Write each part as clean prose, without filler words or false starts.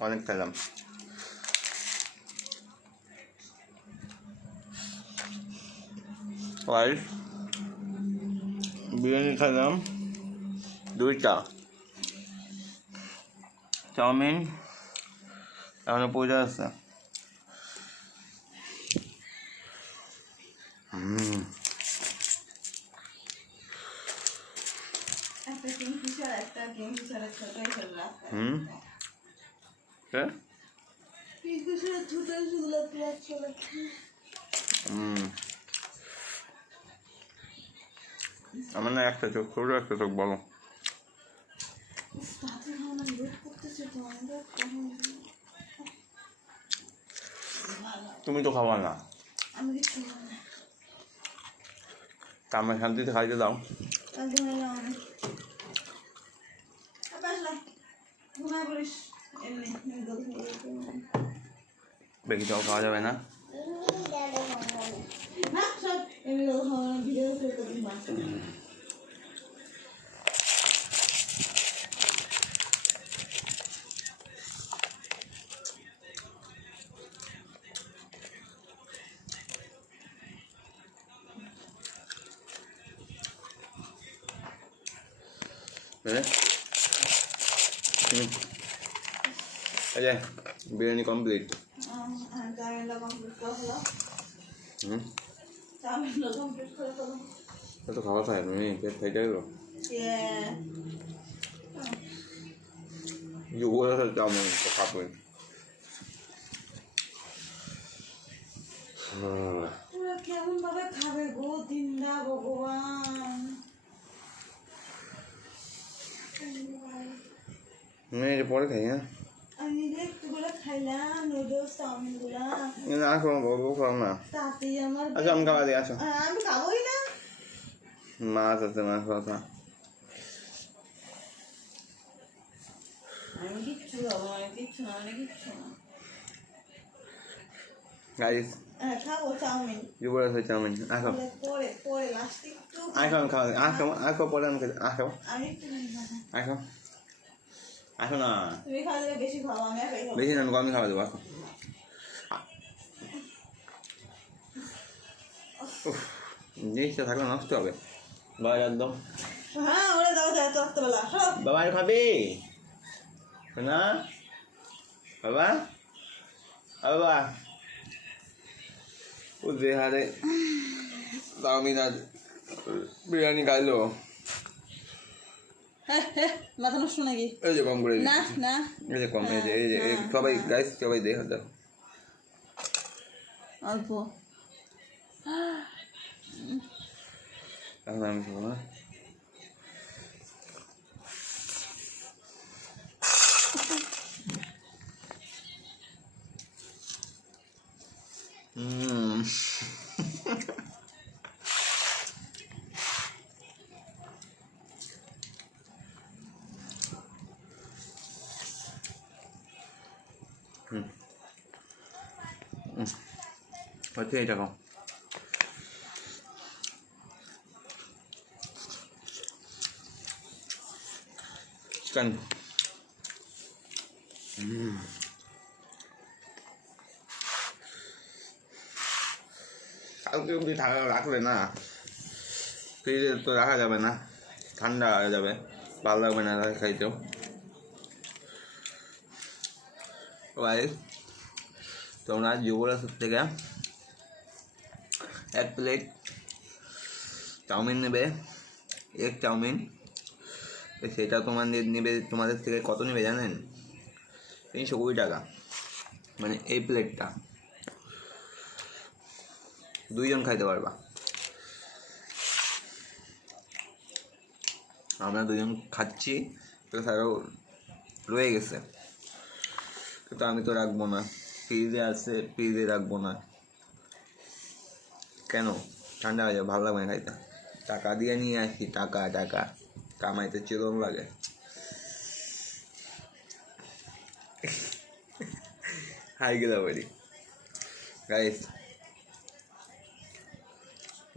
অনেক খেলাম। রাইস, বিরিয়ানি খেলাম 2টা, চাউমিন এখনো পয়সা আছে। আমার না একটা চোখ, ছোট একটা চোখ, বলো। তুমি তো খাবা না, তা আমার শান্তিতে খাইতে দাও। বেশি চাও খাওয়া যাবে না। এই যে বিরিয়ানি কমপ্লিট। তো খাওয়া খাই আমি পেট খাইতে গেল বলে চাউমিন তো খাবই। কেমন ভাবে খাবে গো দিনদা ভগবান। পরে খাই। হ্যাঁ আমি একটু করে খাইলাম নুডলস চাউমিন গুলা। না খাবো, বলবো খাবো না। তাতেই আমার আচ্ছা আমি খাওয়া দিই। আসো, আমি খাবোই না। মাছ আছে, মাছ কথা। আমি কিচ্ছু খাবো না, কিচ্ছু না, মানে কিচ্ছু না। গাইস খাবো চাউমিন। জুবুর আছে চাউমিন। আসো পরে পরে লাস্টে একটু আসো, আমি খাওয়া দিই। আসো আসো, পরে আমি আসো আমি একটু আসো আসো না। তুমি খাওয়া দিলে বেশি খাবো, আমি একাই খাবো। বেশি না, আমি কমই খাওয়া দেবো। আসো। জিনিসটা থাকলে নষ্ট হবে। বাবা একদম। হ্যাঁ ওরা দাও যায় তো রাত্রেবেলা। বাবা খাবি না? বাবা বাবা ও যে হারে চাউমিন আর বিরিয়ানি খাইলো। মাথা নষ্ট নাকি? এই যে কম করে না না, এই যে কম, এই যে এই যে সবাই গাইস, সবাই দেখা দাও অল্প। এখন আমি খাবো না। হচ্ছে এইটা খাও। চিকেন কালকে অব্দি রাখলে না, ফ্রিজে তো রাখা যাবে না, ঠান্ডা হয়ে যাবে, ভালো লাগবে না খাইতেও। গাইস তোমরা যুবরাজ থেকে 1 প্লেট চাউমিন নেবে, এক চাউমিন, সেটা তোমাদের নেবে, তোমাদের থেকে কত নেবে জানেন? 320 টাকা, মানে এই প্লেটটা 2 জন খাইতে পারবা। আমরা 2 জন খাচ্ছি, এছাড়াও রয়ে গেছে, কিন্তু আমি তো রাখবো না, ফ্রিজে আছে, ফ্রিজে রাখবো না। কেন? ঠান্ডা হয়ে যাবে, ভালো লাগবে না খাইতে। টাকা দিয়ে নিয়ে আসি, টাকা টাকা কামাইতে চিরম লাগে। হাই গেলা বলি গাইস,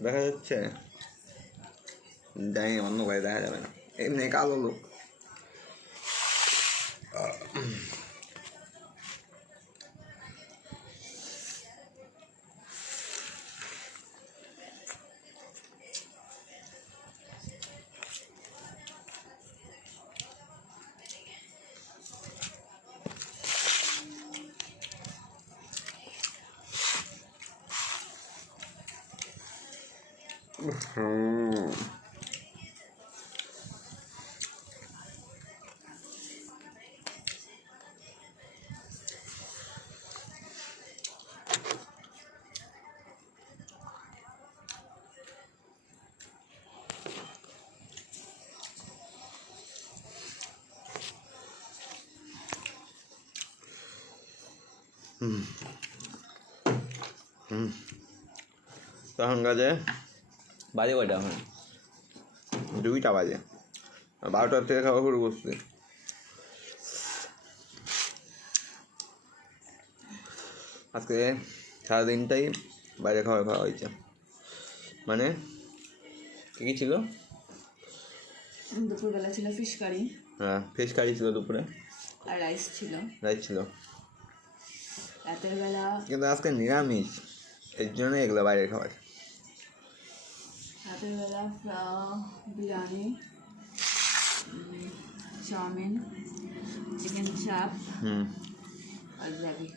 দেখা যাচ্ছে জানি অন্য ভাই দেখা যাবে না, এমনি কালো লোক। তখন কাজে বাজে কয়টা এখন 2টা বাজে 12টার থেকে খাওয়া শুরু করছি। আজকে সারাদিনটাই বাইরে খাওয়া হয়েছে। মানে কী ছিল? দুপুরবেলা ছিল ফিশ কারি, হ্যাঁ ফিশ কারি ছিল দুপুরে, আর রাইস ছিল ছিল। রাতের বেলা। কিন্তু আজকে নিরামিষ, এর জন্য এগুলো বাইরে খাবার। রাতের বেলা বিরিয়ানি, চাউমিন, চিকেন চাপ আর গ্রেভি।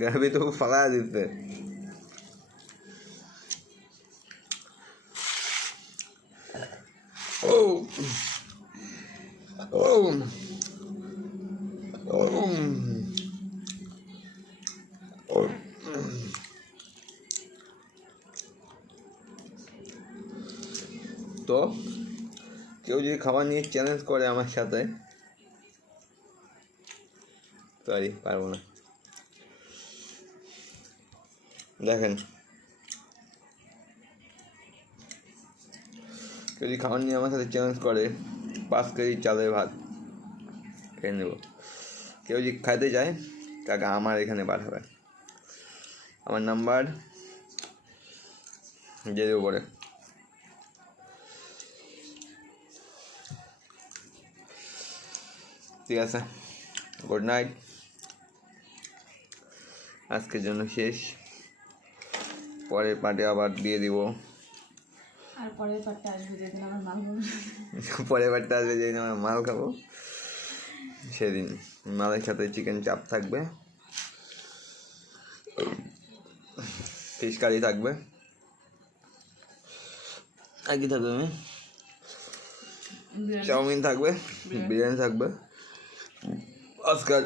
গ্রেভি তো ফালা দিতে। ও ও ও তো কেউ যদি খাবার নিয়ে চ্যালেঞ্জ করে আমার সাথে, সরি পারবো না। দেখেন, কেউ যদি খাবার নিয়ে আমার সাথে চ্যালেঞ্জ করে 5 কেজি চালের ভাত খেয়ে নেব। কেউ যদি খাইতে যায় টাকা আমার এখানে পাঠাবে, আমার নাম্বার দিয়ে দেবো পরে। ঠিক আছে, গুড নাইট, আজকের জন্য শেষ। পরের পার্টে আবার দিয়ে দিব। আর পরের পার্টটা আসবে যেদিন আমার মাল খাবো। পরের পার্টটা আসবে যেদিন আমরা মাল খাবো, সেদিন মালের সাথে চিকেন চাপ থাকবে, ফিশ কারি থাকবে, আর কি থাকবে? চাউমিন থাকবে, বিরিয়ানি থাকবে। আজকাল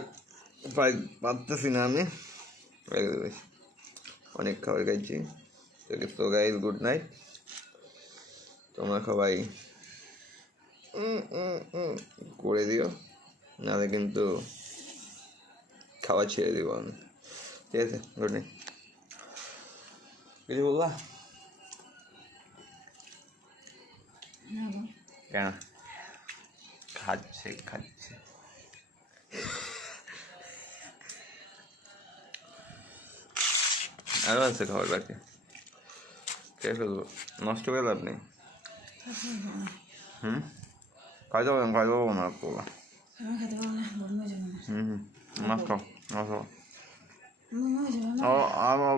প্রায় পারতেছি না আমি, অনেক খাবার খাইছি। তো গাইস, গুড নাইট। তোমরা সবাই করে দিও, নাহলে কিন্তু খাওয়া ছেড়ে দিব আমি। ঠিক আছে, গুড নাইট। কিছু বলবা? কেন? খাচ্ছে আরও আছে খাবার বাকি, খেয়ে ফেলবো, নষ্ট করে লাভ নেই। খাইতে পারবো না করবো। খেতে পারবো না, বমি হয়ে যাবে না। নষ্ট বমি হয়ে যাবে না। আমার